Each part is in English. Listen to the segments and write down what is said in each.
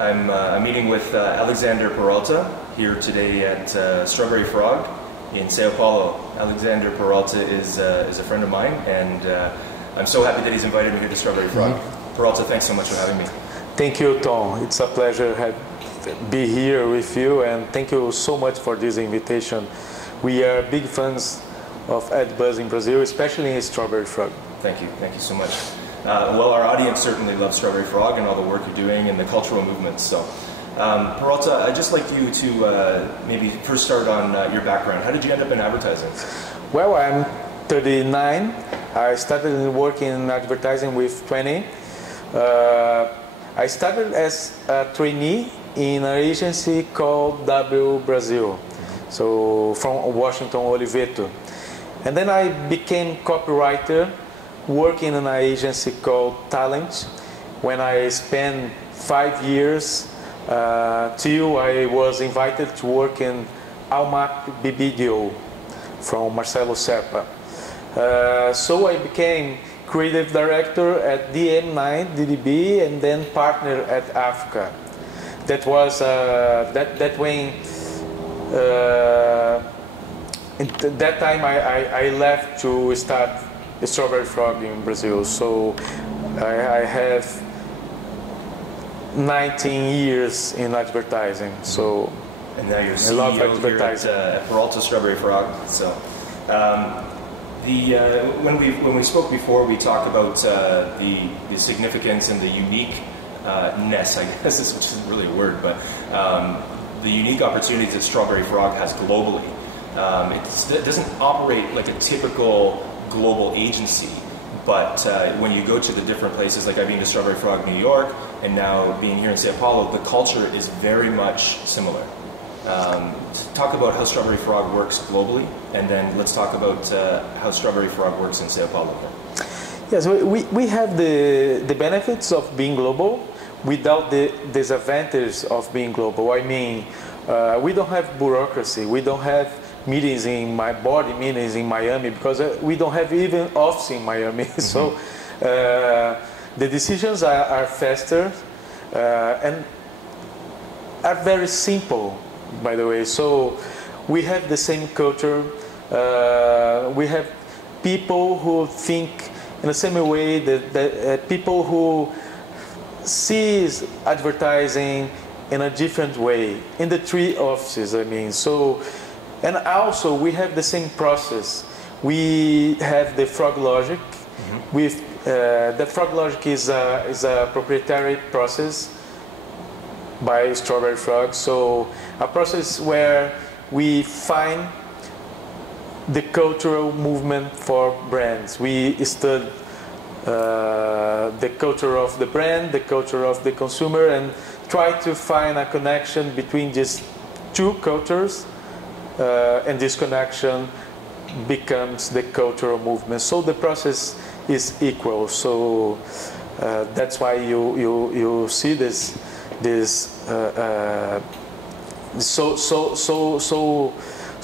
I'm meeting with Alexandre Peralta here today at StrawberryFrog in Sao Paulo. Alexandre Peralta is a friend of mine, and I'm so happy that he's invited me here to StrawberryFrog. Peralta, thanks so much for having me. Thank you, Tom. It's a pleasure to be here with you, and thank you so much for this invitation. We are big fans of AdBuzz in Brazil, especially in StrawberryFrog. Thank you so much. Well, our audience certainly loves StrawberryFrog and all the work you're doing and the cultural movements. So, Peralta, I'd just like you to maybe first start on your background. How did you end up in advertising? Well, I'm 39. I started working in advertising with 20. I started as a trainee in an agency called W Brazil, so from Washington, Oliveto. And then I became copywriter, working in an agency called Talent, when I spent 5 years till I was invited to work in Almap BBDO from Marcelo Serpa. So I became creative director at DM9 DDB and then partner at Africa. That was that when at that time I left to start StrawberryFrog in Brazil. So I have 19 years in advertising. So and now you're CEO here at Peralta StrawberryFrog. So when we spoke before, we talked about the significance and the uniqueness, I guess, which isn't really a word, but the unique opportunities that StrawberryFrog has globally. It doesn't operate like a typical global agency, but when you go to the different places, like I've been to StrawberryFrog New York, and now being here in Sao Paulo, the culture is very much similar. Talk about how StrawberryFrog works globally, and then let's talk about how StrawberryFrog works in Sao Paulo. Yes, we have the benefits of being global without the disadvantages of being global. I mean, we don't have bureaucracy, we don't have meetings in meetings in Miami, because we don't have even office in Miami. So the decisions are faster and are very simple, by the way. So we have the same culture. We have people who think in the same way that people who sees advertising in a different way in the 3 offices. I mean, so. And also, we have the same process. We have the Frog Logic. With the Frog Logic is a proprietary process by StrawberryFrog. So a process where we find the cultural movement for brands. We study the culture of the brand, the culture of the consumer, and try to find a connection between these 2 cultures. And this connection becomes the cultural movement. So the process is equal. So that's why you see this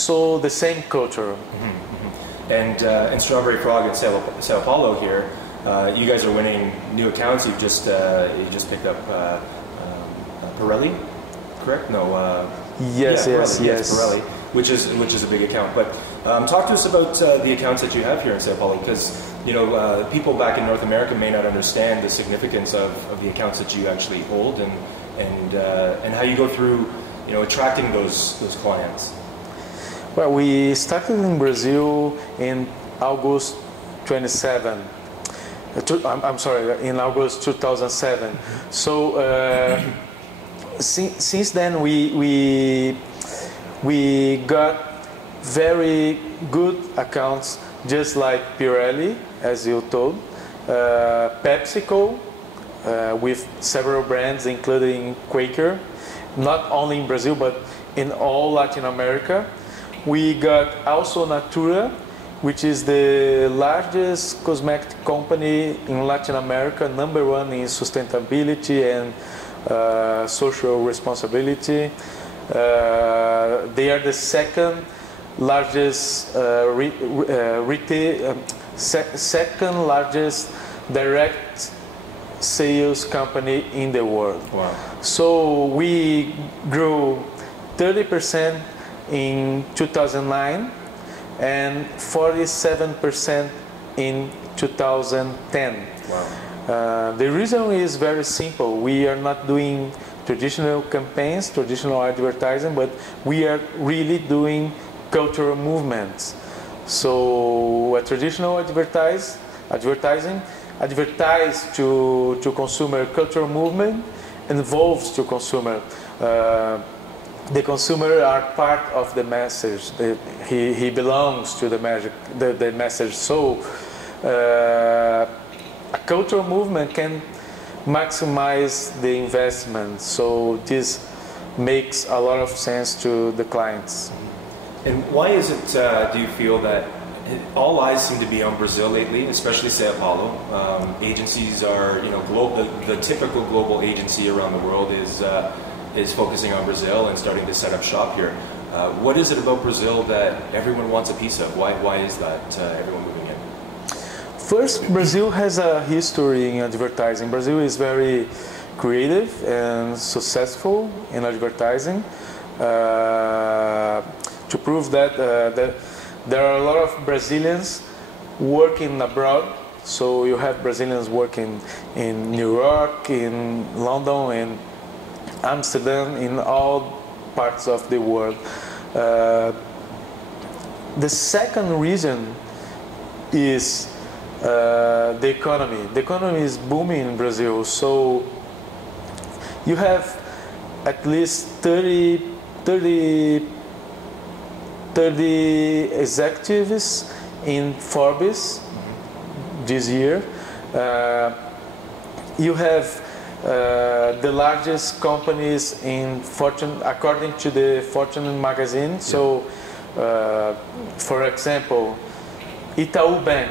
so the same culture. And in StrawberryFrog in Sao Paulo here, you guys are winning new accounts. You just picked up Pirelli, correct? No. Yes. Pirelli. Which is a big account. But talk to us about the accounts that you have here in Sao Paulo, because people back in North America may not understand the significance of the accounts that you actually hold, and how you go through attracting those clients. Well, we started in Brazil in August 27. I'm sorry, in August 2007. So since then we got very good accounts, just like Pirelli, as you told, PepsiCo, with several brands, including Quaker, not only in Brazil, but in all Latin America. We got also Natura, which is the largest cosmetic company in Latin America, #1 in sustainability and social responsibility. They are the second largest second largest direct sales company in the world. Wow. So we grew 30% in 2009 and 47% in 2010. Wow. The reason is very simple. We are not doing traditional campaigns, traditional advertising, but we are really doing cultural movements. So a traditional advertising advertise to consumer cultural movement involves to consumer. The consumer are part of the message. He belongs to the message. So a cultural movement can maximize the investment. So this makes a lot of sense to the clients. And why is it, do you feel that all eyes seem to be on Brazil lately, especially Sao Paulo? Agencies are, the typical global agency around the world is focusing on Brazil and starting to set up shop here. What is it about Brazil that everyone wants a piece of? Why is that everyone moving in? First, Brazil has a history in advertising. Brazil is very creative and successful in advertising. To prove that, there are a lot of Brazilians working abroad. So you have Brazilians working in New York, in London, in Amsterdam, in all parts of the world. The second reason is the economy. The economy is booming in Brazil. So you have at least 30 executives in Forbes this year. You have the largest companies in Fortune, according to the Fortune magazine. So, for example, Itaú Bank,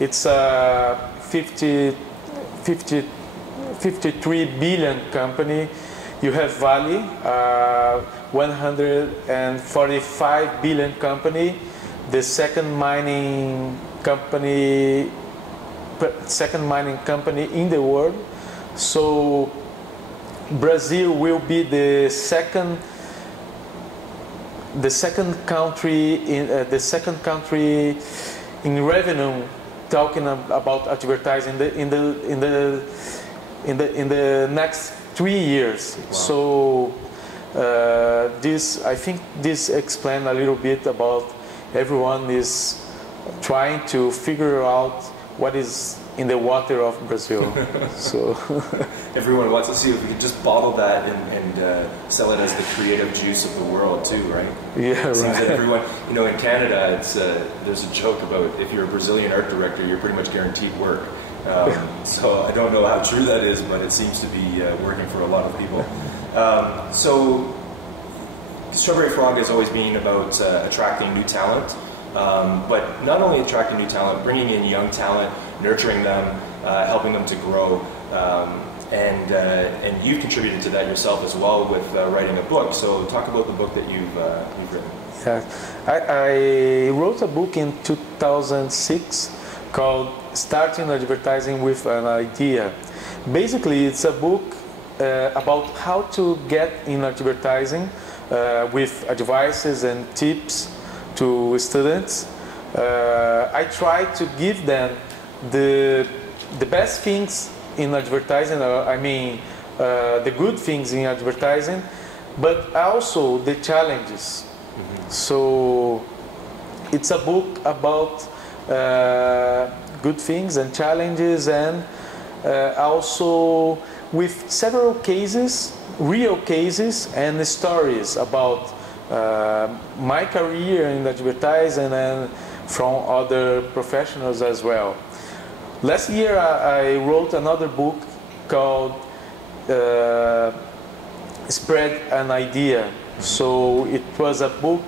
it's a 53 billion company. You have Vale, 145 billion company, the second mining company in the world. So Brazil will be the second country in revenue talking about advertising in the next 3 years. Wow. So I think this explains a little bit about everyone is trying to figure out what is in the water of Brazil. So everyone wants to see if we could just bottle that and sell it as the creative juice of the world too, right? Yeah, it seems right. that everyone, in Canada, there's a joke about if you're a Brazilian art director, you're pretty much guaranteed work. So I don't know how true that is, but it seems to be working for a lot of people. So StrawberryFrog has always been about attracting new talent, but not only attracting new talent, bringing in young talent, nurturing them, helping them to grow, and you've contributed to that yourself as well with writing a book. So talk about the book that you've written. Yeah, I wrote a book in 2006 called Starting Advertising with an Idea. Basically, it's a book about how to get in advertising with advices and tips to students. I try to give them the best things in advertising, the good things in advertising, but also the challenges. Mm-hmm. So it's a book about good things and challenges, and also with several cases, real cases and stories about my career in advertising and from other professionals as well. Last year I wrote another book called Spread an Idea. So it was a book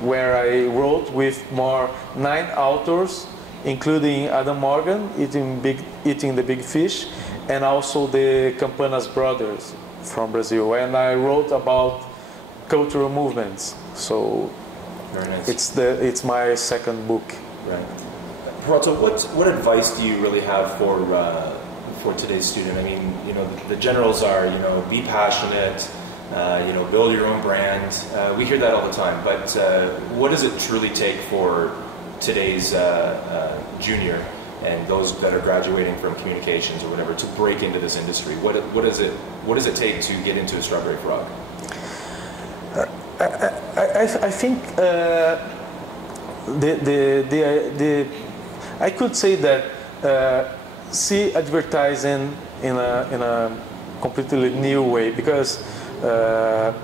where I wrote with 9 authors, including Adam Morgan, Eating the Big Fish, and also the Campanas brothers from Brazil. And I wrote about cultural movements. So very nice. It's my second book. Right. Peralta, what advice do you really have for today's student? I mean, you know, the generals are, you know, be passionate, you know, build your own brand. We hear that all the time, but what does it truly take for today's junior and those that are graduating from communications or whatever to break into this industry? What does it take to get into a Strawberry Frog? I think I could say that see advertising in a completely new way, because the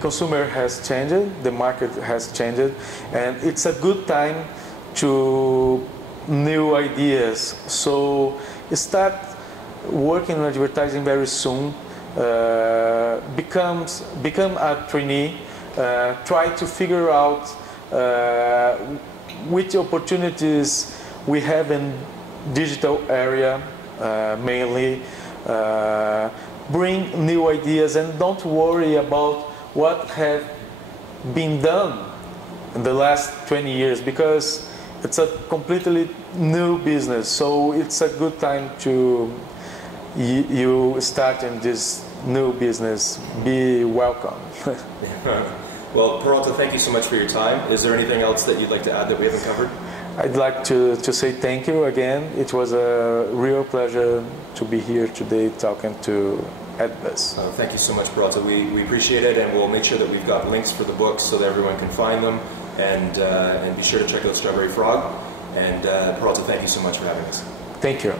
consumer has changed, the market has changed, and it's a good time to new ideas. So start working on advertising very soon. Become a trainee. Try to figure out which opportunities we have in digital area mainly. Bring new ideas and don't worry about what have been done in the last 20 years, because it's a completely new business. So it's a good time to you start in this new business. Be welcome. Well, Peralta, thank you so much for your time. Is there anything else that you'd like to add that we haven't covered? I'd like to say thank you again. It was a real pleasure to be here today talking to Edbus. Thank you so much, Peralta. We appreciate it, and we'll make sure that we've got links for the books so that everyone can find them, and be sure to check out Strawberry Frog. And Peralta, thank you so much for having us. Thank you.